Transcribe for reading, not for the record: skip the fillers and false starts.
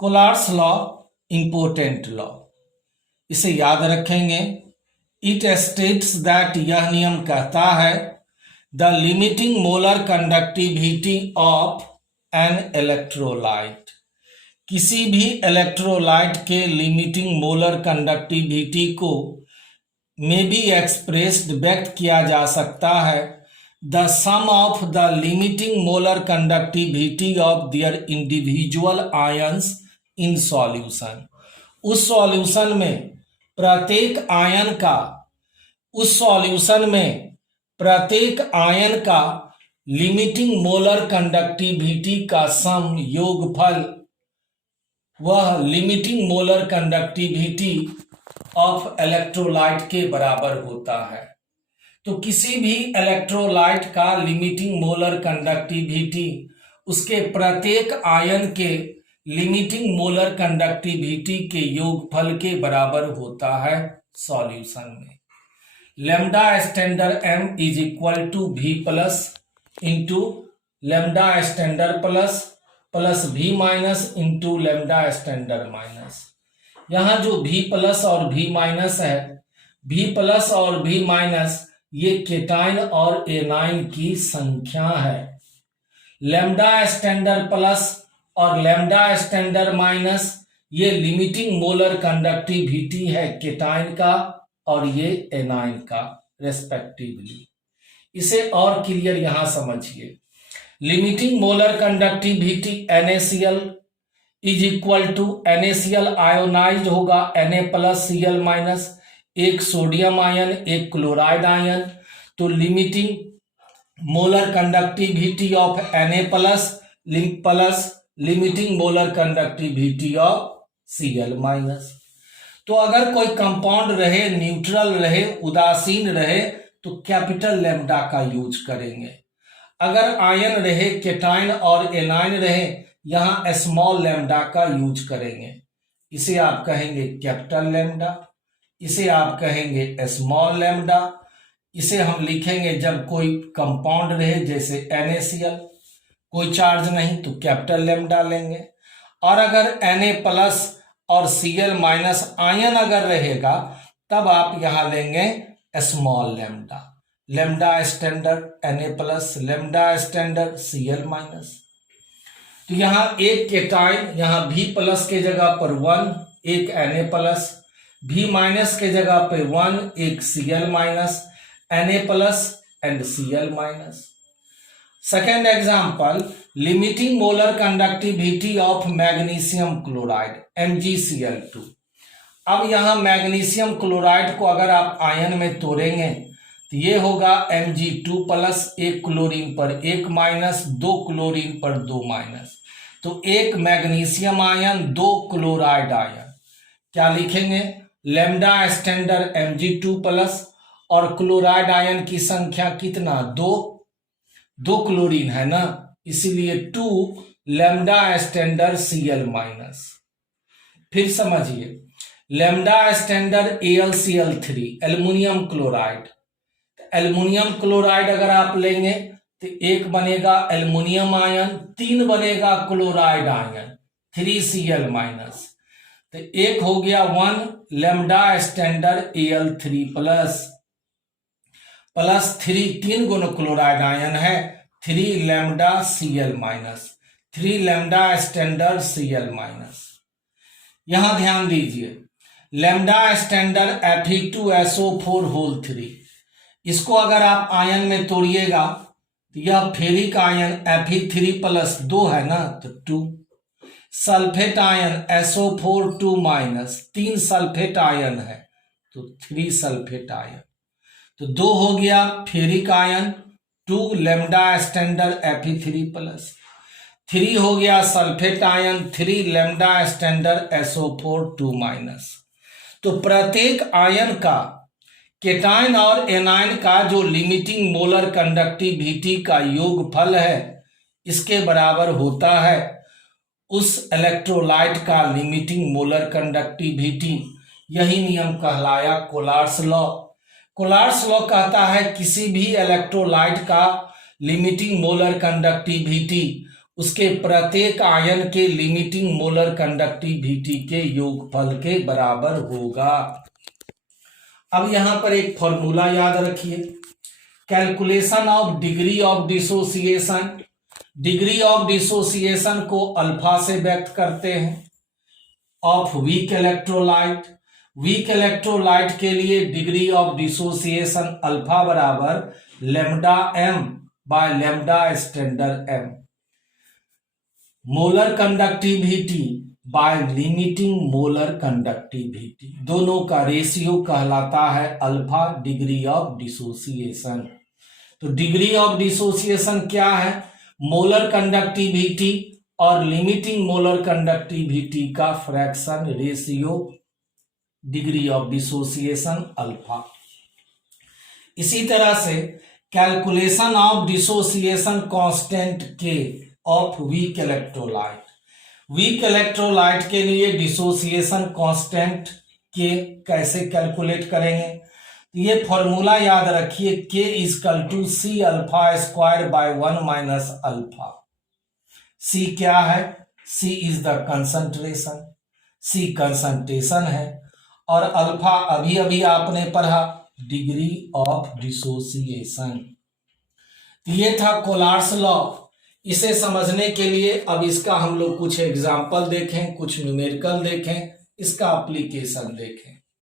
कोलार्स law important law, इसे याद रखेंगे। इट स्टेट्स दैट, यह नियम कहता है, the limiting molar conductivity of an electrolyte, किसी भी इलेक्ट्रोलाइट के लिमिटिंग मोलर कंडक्टिविटी को में भी एक्सप्रेस्ड व्यक्त किया जा सकता है, the sum of the limiting molar conductivity of their individual ions in solution. उस सॉल्यूशन में प्रत्येक आयन का, उस सॉल्यूशन में प्रत्येक आयन का लिमिटिंग मोलर कंडक्टिविटी का सम, योगफल, वह limiting molar conductivity of electrolyte के बराबर होता है। तो किसी भी इलेक्ट्रोलाइट का लिमिटिंग मोलर कंडक्टिविटी उसके प्रत्येक आयन के लिमिटिंग मोलर कंडक्टिविटी के योगफल के बराबर होता है सॉल्यूशन में। Lambda standard m is equal to v plus into lambda standard plus plus v minus into lambda standard minus. यहाँ जो v प्लस और v माइनस है, v प्लस और v माइनस ये केटाइन और एनाइन की संख्या है। लैम्डा स्टैंडर्ड प्लस और लैम्डा स्टैंडर्ड माइनस ये लिमिटिंग मोलर कंडक्टिविटी है केटाइन का और ये एनाइन का रेस्पेक्टिवली। इसे और क्लियर यहां समझिए। Limiting molar conductivity NaCl is equal to NaCl ionize होगा Na प्लस Cl माइनस, एक सोडियम आयन एक क्लोराइड आयन। तो limiting molar conductivity of Na plus plus limiting molar conductivity of Cl minus. तो अगर कोई compound रहे, neutral रहे, उदासीन रहे तो कैपिटल लैम्डा का यूज करेंगे। अगर आयन रहे, केटाइन और एनाइन रहे, यहां स्मॉल लैम्डा का यूज करेंगे। इसे आप कहेंगे कैपिटल लैम्डा, इसे आप कहेंगे स्मॉल लैम्डा। इसे हम लिखेंगे जब कोई कंपाउंड रहे जैसे NaCl, कोई चार्ज नहीं तो कैपिटल लैम्डा लेंगे। और अगर Na प्लस और Cl माइनस आयन अगर रहेगा तब आप यहां लेंगे small lambda. Lambda standard Na plus, lambda standard Cl minus. तो यहां एक केटाइन, यहां V प्लस के जगह पर 1, एक Na प्लस, V माइनस के जगह पे 1, एक Cl minus, Na plus and Cl minus. Second example, limiting molar conductivity of magnesium chloride MgCl2। अब यहां मैग्नीशियम क्लोराइड को अगर आप आयन में तोड़ेंगे तो ये होगा Mg2 प्लस, एक क्लोरीन पर 1 माइनस, 2 क्लोरीन पर 2 माइनस। तो एक मैग्नीशियम आयन, 2 क्लोराइड आयन। क्या लिखेंगे? लैम्डा स्टैंडर्ड Mg2 प्लस और क्लोराइड आयन की संख्या कितना? 2 क्लोरीन है ना, इसीलिए 2 लैम्डा स्टैंडर्ड Cl माइनस। फिर समझिए, lambda standard AlCl3 aluminium chloride. Aluminium chloride अगर आप लेंगे तो एक बनेगा एल्युमिनियम आयन, 3 बनेगा क्लोराइड आयन, 3Cl माइनस। तो एक हो गया 1 lambda standard Al3 plus plus 3 गुना क्लोराइड आयन है, 3 lambda Cl minus, 3 lambda standard Cl minus. यहां ध्यान दीजिए, लैम्डा स्टैंडर्ड Fe2SO4 होल 3, इसको अगर आप आयन में तोड़िएगा तो यह फेरिक आयन Fe3 प्लस 2 है ना, तो 2। Sulphate ion SO4 2 minus, 3 sulphate ion है तो 3 सल्फेट आयन। तो 2 हो गया ferric ion, 2 lambda standard Fe3 plus, 3 हो गया sulphate ion, 3 lambda standard SO4 2 minus. तो प्रत्येक आयन का केटाइन और एनाइन का जो लिमिटिंग मोलर कंडक्टिविटी का योगफल है इसके बराबर होता है उस इलेक्ट्रोलाइट का लिमिटिंग मोलर कंडक्टिविटी। यही नियम कहलाया कोलार्स लॉ। कोलार्स लॉ कहता है किसी भी इलेक्ट्रोलाइट का लिमिटिंग मोलर कंडक्टिविटी उसके प्रत्येक आयन के लिमिटिंग मोलर कंडक्टिविटी के योगफल के बराबर होगा। अब यहां पर एक फॉर्मूला याद रखिए, calculation of degree of dissociation. Degree of dissociation को अल्फा से व्यक्त करते हैं of weak electrolyte. Weak electrolyte के लिए डिग्री ऑफ डिसोसिएशन अल्फा बराबर lambda M by lambda standard M. Molar conductivity by limiting molar conductivity, दोनों का रेशियो कहलाता है अल्फा डिग्री ऑफ डिसोसिएशन। तो डिग्री ऑफ डिसोसिएशन क्या है? मोलर कंडक्टिविटी और लिमिटिंग मोलर कंडक्टिविटी का fraction ratio, degree of dissociation alpha. इसी तरह से कैलकुलेशन ऑफ डिसोसिएशन कांस्टेंट के of weak electrolyte. Weak electrolyte के लिए डिसोसिएशन कांस्टेंट के कैसे कैलकुलेट करेंगे? ये फॉर्मूला याद रखिए, K is equal to C alpha square by 1 minus alpha. C क्या है? C is the concentration, C concentration है, और अल्फा अभी अभी आपने पढ़ा डिग्री ऑफ डिसोसिएशन। ये था कोलार्स लॉ। इसे समझने के लिए अब इसका हम लोग कुछ एग्जाम्पल देखें, कुछ न्यूमेरिकल देखें, इसका एप्लीकेशन देखें।